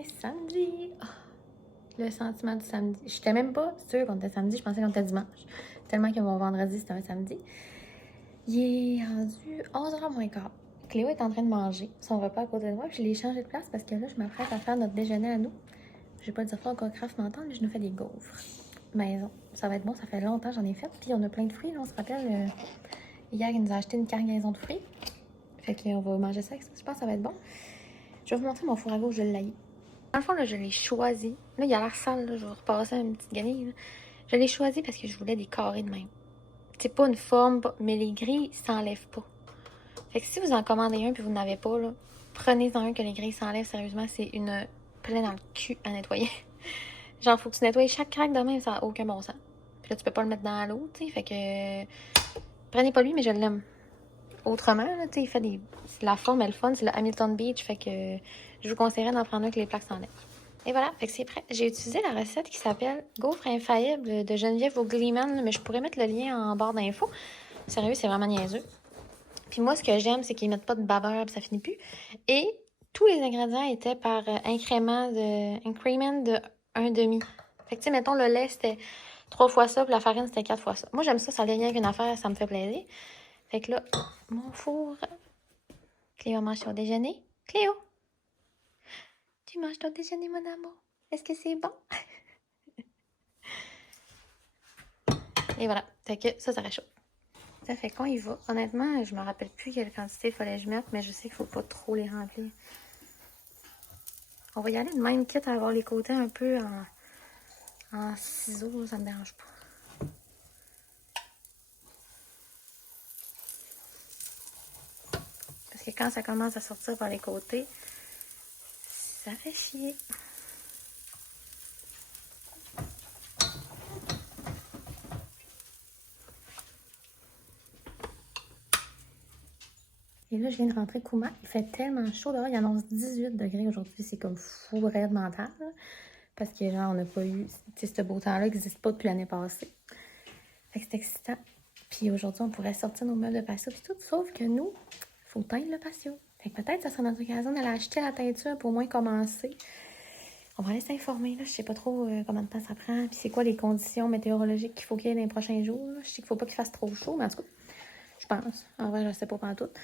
est samedi. Oh, le sentiment du samedi. J'étais même pas sûre qu'on était samedi, je pensais qu'on était dimanche. Tellement que mon vendredi, c'était un samedi. Il est rendu 11h moins quart. Cléo est en train de manger son repas à côté de moi. Je l'ai changé de place parce que là, je m'apprête à faire notre déjeuner à nous. Je vais pas le dire fort qu'on craft m'entendre, mais je nous fais des gaufres maison. Ça va être bon, ça fait longtemps que j'en ai fait. Puis on a plein de fruits, là, on se rappelle. Hier, il nous a acheté une cargaison de fruits. Fait qu'on va manger ça avec ça. Je pense que ça va être bon. Je vais vous montrer mon four à gauche, je l'ai laillé. Dans le fond, là, je l'ai choisi. Là, il a l'air sale, là. Je vais repasser une petite guenille, là. Je l'ai choisi parce que je voulais des carrés de même. C'est pas une forme, mais les grilles s'enlèvent pas. Fait que si vous en commandez un puis vous n'avez pas, là, prenez-en un que les grilles s'enlèvent. Sérieusement, c'est une plaie dans le cul à nettoyer. Genre, faut que tu nettoies chaque craque de même, ça n'a aucun bon sens. Puis là, tu peux pas le mettre dans l'eau, tu sais. Fait que prenez pas lui, mais je l'aime. Autrement, là, tu sais, il fait des... La forme est le fun, c'est le Hamilton Beach, fait que je vous conseillerais d'en prendre un que les plaques s'enlèvent. Et voilà, fait que c'est prêt. J'ai utilisé la recette qui s'appelle Gaufre infaillible de Geneviève Ogleman, mais je pourrais mettre le lien en barre d'infos. Sérieux, c'est vraiment niaiseux. Puis moi, ce que j'aime, c'est qu'ils mettent pas de babeur, puis ça finit plus. Et tous les ingrédients étaient par incrément de 1,5. Fait que tu sais, mettons, le lait, c'était 3 fois ça, puis la farine, c'était 4 fois ça. Moi, j'aime ça, ça n'a rien qu'une affaire, ça me fait plaisir. Fait que là, mon four... Cléo mange son déjeuner. Cléo, tu manges ton déjeuner, mon amour? Est-ce que c'est bon? Et voilà. Fait que ça réchauffe. Ça fait qu'on y va. Honnêtement, je me rappelle plus quelle quantité il fallait que je mette, mais je sais qu'il faut pas trop les remplir. On va y aller de même, quitte à avoir les côtés un peu en ciseaux, ça me dérange pas. Parce que quand ça commence à sortir par les côtés, ça fait chier. Et là, je viens de rentrer Kouma. Il fait tellement chaud dehors. Il annonce 18 degrés aujourd'hui. C'est comme fou, raide mental. Là, parce que, genre, on n'a pas eu... Tu sais, ce beau temps-là n'existe pas depuis l'année passée. Fait que c'est excitant. Puis aujourd'hui, on pourrait sortir nos meubles de patio puis tout. Sauf que nous, il faut teindre le patio. Fait que peut-être ça serait notre occasion d'aller acheter la teinture pour au moins commencer. On va aller s'informer. Là. Je sais pas trop combien de temps ça prend. Puis c'est quoi les conditions météorologiques qu'il faut qu'il y ait dans les prochains jours. Là. Je sais qu'il faut pas qu'il fasse trop chaud, mais en tout cas, je pense. En vrai, je sais pas pantoute.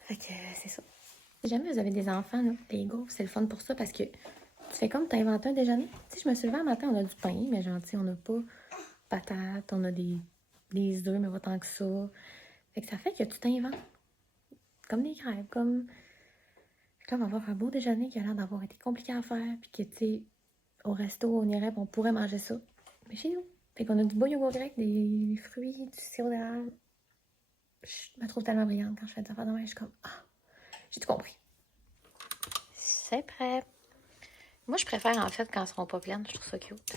Fait que c'est ça. Si jamais vous avez des enfants, là, les gaufres, c'est le fun pour ça parce que tu fais comme t'as inventé un déjeuner. Tu sais, je me suis levée un matin, on a du pain, mais genre, tu sais, on n'a pas patates, on a des œufs, mais pas tant que ça. Fait que ça fait que tu t'inventes. Comme des crêpes, comme... Fait que là, on va avoir un beau déjeuner qui a l'air d'avoir été compliqué à faire, puis que, tu sais, au resto, on irait, on pourrait manger ça. Mais chez nous. Fait qu'on a du beau yogourt grec, des fruits, du sirop d'érable. Je me trouve tellement brillante quand je fais des affaires de même. Je suis comme, ah, j'ai tout compris. C'est prêt. Moi, je préfère en fait quand elles seront pas pleines. Je trouve ça cute.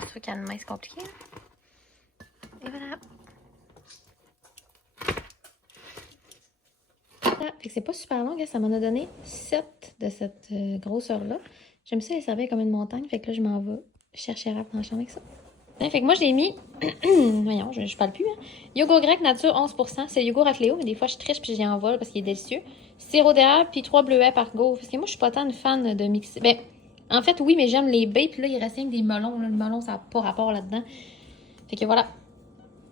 C'est sûr qu'à une main, c'est compliqué. Et voilà. Fait que c'est pas super long. Ça m'en a donné 7 de cette grosseur-là. J'aime ça les servir comme une montagne. Fait que là, je m'en vais chercher rap dans la chambre avec ça. Hein, fait que moi, je l'ai mis... Voyons, je parle plus. Hein. Yogourt grec nature 11%. C'est le yogourt à Cléo, mais des fois, je triche puis j'y envole parce qu'il est délicieux. Sirop d'érable puis 3 bleuets par gaufre. Parce que moi, je suis pas tant une fan de mixer. Ben, en fait, oui, mais j'aime les baies. Puis là, il reste rien que des melons. Là. Le melon, ça n'a pas rapport là-dedans. Fait que voilà.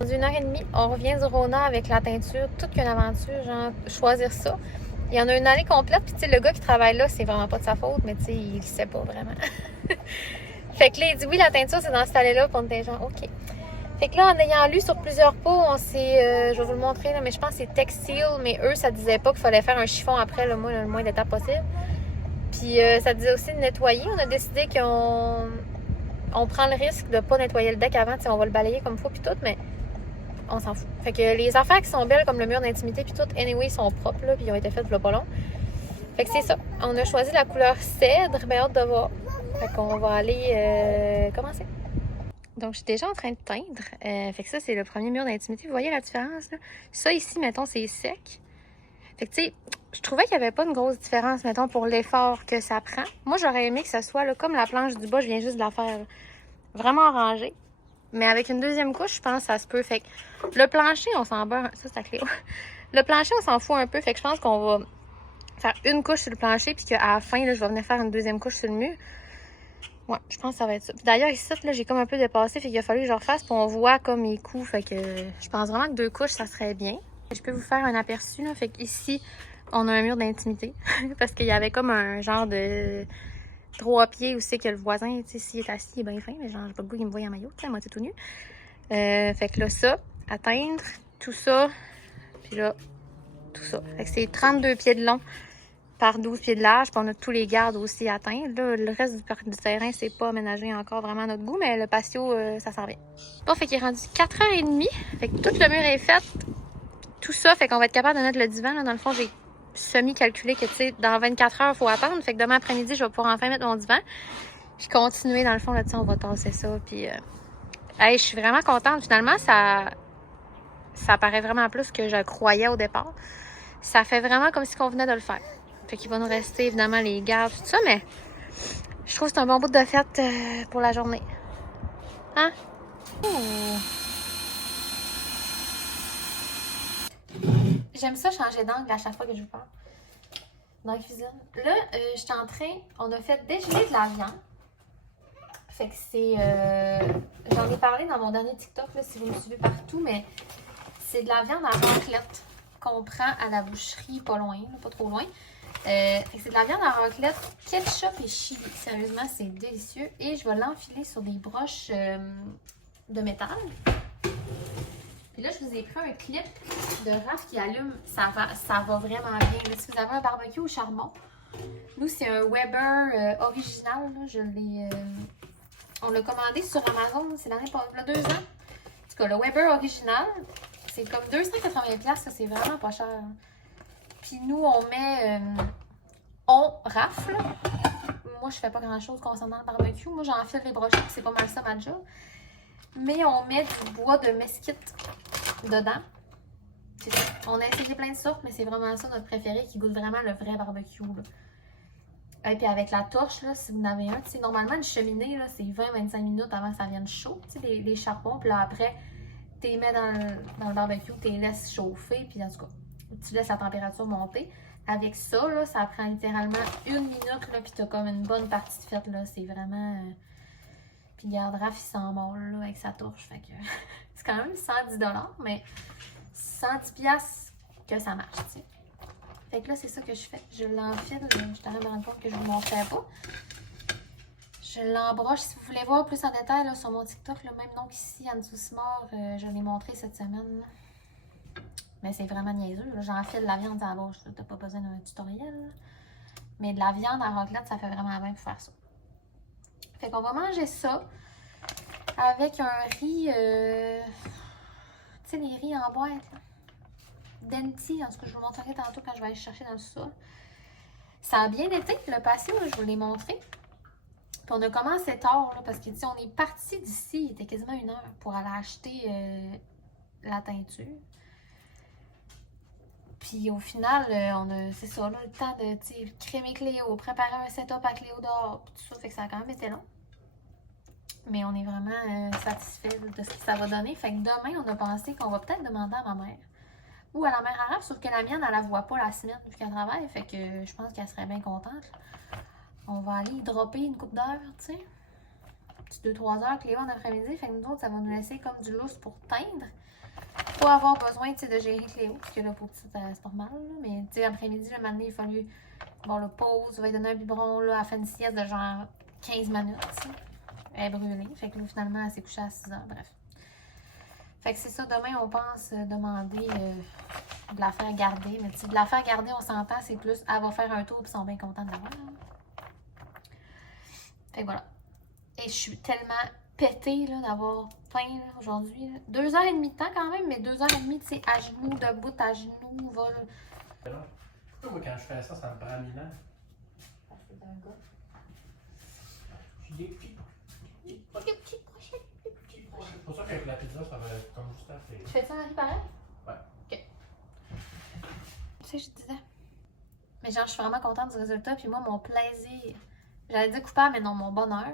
Dans 1h30, on revient du Rona avec la teinture. Toute qu'une aventure, genre, choisir ça. Il y en a une année complète. Puis tu sais, le gars qui travaille là, c'est vraiment pas de sa faute. Mais tu sais, il sait pas vraiment. Fait que là, il dit oui, la teinture, c'est dans cette allée-là. Puis on était genre, OK. Fait que là, en ayant lu sur plusieurs pots, on s'est... je vais vous le montrer, là, mais je pense que c'est textile. Mais eux, ça disait pas qu'il fallait faire un chiffon après, là, le moins d'étapes possible. Puis ça disait aussi de nettoyer. On a décidé qu'on prend le risque de pas nettoyer le deck avant. On va le balayer comme il faut, puis tout, mais on s'en fout. Fait que les affaires qui sont belles, comme le mur d'intimité, puis tout, anyway, sont propres, là, puis ils ont été faites il y a pas long. Fait que c'est ça. On a choisi la couleur cèdre, mais hâte de voir. Fait qu'on va aller commencer. Donc, je suis déjà en train de teindre. Fait que ça, c'est le premier mur d'intimité. Vous voyez la différence, là? Ça, ici, mettons, c'est sec. Fait que, tu sais, je trouvais qu'il n'y avait pas une grosse différence, mettons, pour l'effort que ça prend. Moi, j'aurais aimé que ça soit, là, comme la planche du bas, je viens juste de la faire, là, vraiment orangée. Mais avec une deuxième couche, je pense que ça se peut. Fait que le plancher, on s'en bat. Ça, c'est la clé. Le plancher, on s'en fout un peu. Fait que je pense qu'on va faire une couche sur le plancher, puis qu'à la fin, là, je vais venir faire une deuxième couche sur le mur. Ouais, je pense que ça va être ça. D'ailleurs, ici, là, j'ai comme un peu dépassé, fait qu'il a fallu que je refasse, puis on voit comme mes coups, fait que je pense vraiment que 2 couches, ça serait bien. Je peux vous faire un aperçu, là, fait qu'ici, on a un mur d'intimité, parce qu'il y avait comme un genre de 3 pieds où c'est que le voisin, tu sais, s'il est assis, il est bien fin, mais genre, j'ai pas le goût qu'il me voie en maillot, tu sais, à moitié tout nu. Fait que là, ça, atteindre, tout ça, puis là, tout ça. Fait que c'est 32 pieds de long par 12 pieds de large, puis on a tous les gardes aussi à atteindre. Là, le reste du terrain, c'est pas aménagé encore vraiment à notre goût, mais le patio, ça s'en vient. Bon, fait qu'il est rendu 4h30, fait que tout le mur est fait. Tout ça, fait qu'on va être capable de mettre le divan. Là, dans le fond, j'ai semi-calculé que, tu sais, dans 24 heures, il faut attendre. Fait que demain après-midi, je vais pouvoir enfin mettre mon divan. Puis continuer, dans le fond, là, tu sais, on va tasser ça. Puis, hey, je suis vraiment contente. Finalement, ça paraît vraiment plus que je croyais au départ. Ça fait vraiment comme si on venait de le faire. Fait qu'il va nous rester, évidemment, les gardes, tout ça, mais je trouve que c'est un bon bout de fête pour la journée. Hein? Ouh. J'aime ça changer d'angle à chaque fois que je vous parle. Dans la cuisine. Là, je suis en train... On a fait dégeler de la viande. Fait que c'est... j'en ai parlé dans mon dernier TikTok, là, si vous me suivez partout, mais c'est de la viande à raclette qu'on prend à la boucherie, pas loin, là, pas trop loin. Fait que c'est de la viande à raclette, ketchup et chili. Sérieusement, c'est délicieux. Et je vais l'enfiler sur des broches de métal. Puis là, je vous ai pris un clip de Raph qui allume. Ça va vraiment bien. Là, si vous avez un barbecue au charbon, nous, c'est un Weber original. Là, on l'a commandé sur Amazon. C'est l'année passée, il y a 2 ans. En tout cas, le Weber original, c'est comme 280$. Ça, c'est vraiment pas cher. Puis nous, on met... on rafle. Moi, je fais pas grand-chose concernant le barbecue. Moi, j'enfile les brochettes, c'est pas mal ça ma job. Mais on met du bois de mesquite dedans. C'est ça. On a essayé plein de sortes, mais c'est vraiment ça notre préféré qui goûte vraiment le vrai barbecue. Là. Et puis avec la torche, là, si vous en avez un, tu sais, normalement, une cheminée, là, c'est 20-25 minutes avant que ça vienne chaud, tu sais, les charbons. Puis là, après, tu les mets dans le barbecue, tu les laisses chauffer, puis en tout cas, tu laisses la température monter. Avec ça, là, ça prend littéralement 1 minute, là, puis t'as comme une bonne partie de fête, là. C'est vraiment... Puis garde, Raph, il s'en molle, là, avec sa torche, fait que... c'est quand même 110$, mais 110$ que ça marche, tu sais. Fait que là, c'est ça que je fais. Je l'enfile, je suis en train de me rendre compte que je ne vous montrais pas. Je l'embroche. Si vous voulez voir plus en détail là, sur mon TikTok, le même nom qu'ici, Anne-Sou Simard, je l'ai montré cette semaine. Mais c'est vraiment niaiseux. J'enfile la viande à la bouche. T'as pas besoin d'un tutoriel. Là. Mais de la viande à raclette, ça fait vraiment bien pour faire ça. Fait qu'on va manger ça avec un riz... tu sais, les riz en boîte, là. Denti, en tout cas, je vous montrerai tantôt quand je vais aller chercher dans le sol. Ça a bien été, le patio, là, je vous l'ai montré. Puis on a commencé tard, là, parce que on est parti d'ici, il était quasiment 1 heure pour aller acheter la teinture. Puis au final, on a, c'est ça, là, le temps de crémer Cléo, préparer un setup à Cléo dehors, tout ça, fait que ça a quand même été long. Mais on est vraiment satisfait de ce que ça va donner. Fait que demain, on a pensé qu'on va peut-être demander à ma mère ou à la mère arabe, sauf que la mienne, elle la voit pas la semaine vu qu'elle travaille, fait que je pense qu'elle serait bien contente. On va aller y dropper une coupe d'heure, tu sais. Petit 2-3 heures, Cléo en après-midi, fait que nous autres, ça va nous laisser comme du lousse pour teindre. Pas avoir besoin, tu sais, de gérer Cléo, parce que là, pour petite, c'est normal, là. Mais, tu sais, après-midi, le matin, il a fallu, bon, le pause, on va lui donner un biberon, là, elle fait une sieste de genre 15 minutes, tu sais. Elle est brûlée, fait que là, finalement, elle s'est couchée à 6 heures, bref. Fait que c'est ça, demain, on pense demander de la faire garder. Mais de la faire garder, on s'entend, c'est plus, elle va faire un tour, puis ils sont bien contents de l'avoir. Fait que voilà. Et je suis tellement pétée d'avoir peint aujourd'hui. 2h30 de temps quand même, mais 2h30, tu sais, à genoux, debout, à genoux, vol. Pourquoi moi, quand je fais ça, ça me prend 1000 ans? Parce que t'es un gars. J'ai des petites brochettes. C'est pour ça qu'avec la pizza, ça va être comme juste assez. Tu fais ça un riz pareil? Ouais. Ok. Tu sais, je disais. Mais genre, je suis vraiment contente du résultat. Puis moi, mon plaisir, j'allais dire coupable, mais non, mon bonheur,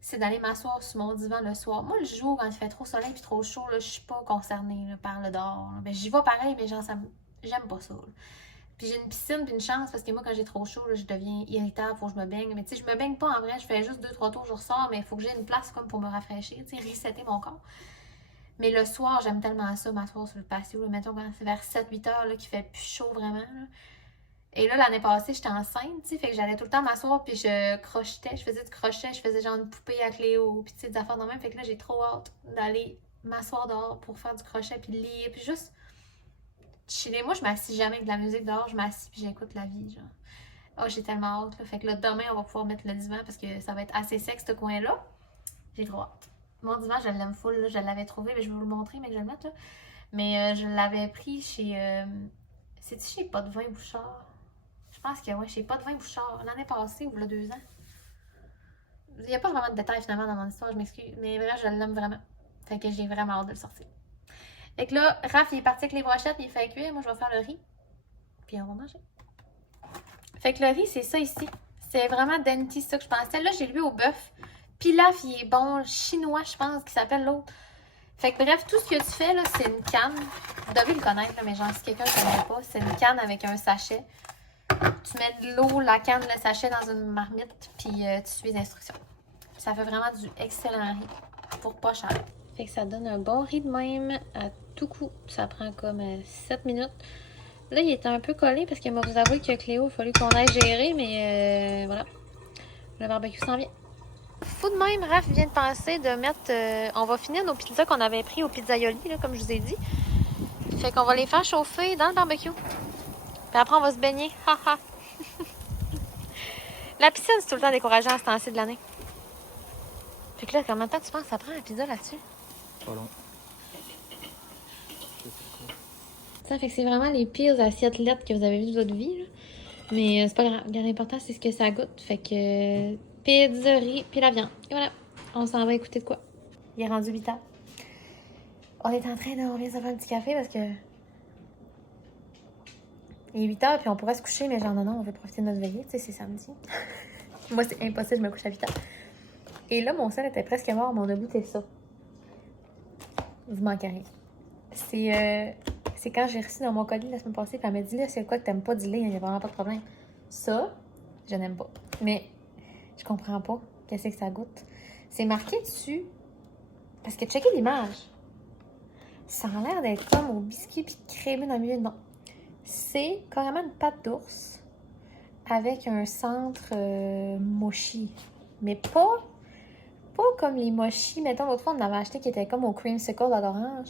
c'est d'aller m'asseoir sur mon divan le soir. Moi, le jour, quand il fait trop soleil et trop chaud, là, je suis pas concernée là, par le dehors. Ben, j'y vais pareil, mais genre, j'aime pas ça. Là. Puis j'ai une piscine, puis une chance, parce que moi, quand j'ai trop chaud, là, je deviens irritable, faut que je me baigne. Mais tu sais, je me baigne pas en vrai, je fais juste 2-3 tours, je ressors, mais il faut que j'ai une place comme pour me rafraîchir, tu sais, resetter mon corps. Mais le soir, j'aime tellement ça, m'asseoir sur le patio, là, mettons quand c'est vers 7-8 heures, là, qu'il fait plus chaud vraiment. Là. Et là, l'année passée, j'étais enceinte, tu sais, fait que j'allais tout le temps m'asseoir, puis je crochetais, je faisais du crochet, je faisais genre une poupée à Cléo, puis tu sais, des affaires de même. Fait que là, j'ai trop hâte d'aller m'asseoir dehors pour faire du crochet, puis lire, puis juste chiller. Moi, je m'assis jamais avec de la musique dehors, je m'assis puis j'écoute la vie, genre. Oh, j'ai tellement hâte, là. Fait que là, demain, on va pouvoir mettre le divan parce que ça va être assez sec, ce coin-là. J'ai trop hâte. Mon divan, je l'aime full, là. Je l'avais trouvé, mais je vais vous le montrer, mais que je vais le mettre, là. Mais je l'avais pris chez... C'est-tu chez Pas de vin Bouchard? Je pense que ouais, chez Pas de vin Bouchard. L'année passée, ou il y a 2 ans. Il n'y a pas vraiment de détails, finalement, dans mon histoire, je m'excuse. Mais bref, je l'aime vraiment. Fait que j'ai vraiment hâte de le sortir. Fait que là, Raph, il est parti avec les brochettes, il fait cuire. Moi, je vais faire le riz. Puis on va manger. Fait que le riz, c'est ça ici. C'est vraiment Denti, ça que je pensais. Là, j'ai lu au bœuf. Pilaf, il est bon. Chinois, je pense, qui s'appelle l'autre. Fait que bref, tout ce que tu fais, là, c'est une canne. Vous devez le connaître, là, mais genre, si quelqu'un ne connaît pas, c'est une canne avec un sachet. Tu mets de l'eau, la canne, le sachet dans une marmite, puis tu suis les instructions. Ça fait vraiment du excellent riz pour pas cher. Fait que ça donne un bon riz de même à tout coup. Ça prend comme 7 minutes. Là, il était un peu collé parce que moi, vous avouez que Cléo, il a fallu qu'on aille gérer, mais voilà. Le barbecue s'en vient. Fou de même, Raph vient de penser de mettre... on va finir nos pizzas qu'on avait pris au pizzaioli, là, comme je vous ai dit. Fait qu'on va les faire chauffer dans le barbecue. Puis après, on va se baigner. Haha. La piscine, c'est tout le temps décourageant à ce temps-ci de l'année. Fait que là, combien de temps tu penses que ça prend la pizza là-dessus? Pas long. Ça fait que c'est vraiment les pires assiettes lettres que vous avez vues de votre vie. Là. Mais c'est pas grave. L'important, c'est ce que ça goûte. Fait que pizza, riz, puis la viande. Et voilà. On s'en va écouter de quoi. Il est rendu 8 heures. On est en train de... On vient de se faire un petit café parce que... Il est 8 heures, puis on pourrait se coucher, mais genre, non, on veut profiter de notre veillée. Tu sais, c'est samedi. Moi, c'est impossible, je me couche à 8 heures. Et là, mon sel était presque mort. Mon debout, c'est ça. Vous manquez rien. C'est quand j'ai reçu dans mon colis la semaine passée, puis elle m'a dit là, c'est quoi que t'aimes pas, dis-le, il n'y a vraiment pas de problème. Ça, je n'aime pas. Mais je comprends pas qu'est-ce que ça goûte. C'est marqué dessus, parce que checkez l'image. Ça a l'air d'être comme au biscuit puis crémeux dans le milieu. Non. C'est carrément une pâte d'ours avec un centre mochi. Mais pas comme les mochis. Mettons, l'autre fois, on en avait acheté qui était comme au creamsicle à l'orange.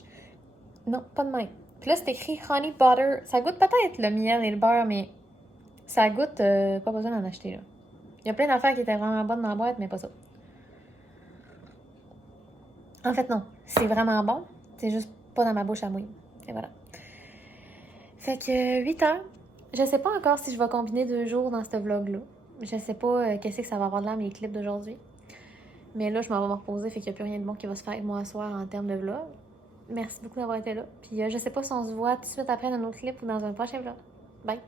Non, pas de même. Puis là, c'est écrit honey butter. Ça goûte peut-être le miel et le beurre, mais ça goûte pas besoin d'en acheter, là. Il y a plein d'affaires qui étaient vraiment bonnes dans la boîte, mais pas ça. En fait, non. C'est vraiment bon. C'est juste pas dans ma bouche à mouille. Et voilà. Fait que 8 heures. Je sais pas encore si je vais combiner 2 jours dans ce vlog-là. Je sais pas qu'est-ce que ça va avoir de l'air mes clips d'aujourd'hui. Mais là, je m'en vais me reposer, fait qu'il n'y a plus rien de bon qui va se faire avec moi ce soir en termes de vlog. Merci beaucoup d'avoir été là. Puis je sais pas si on se voit tout de suite après dans notre clip ou dans un prochain vlog. Bye!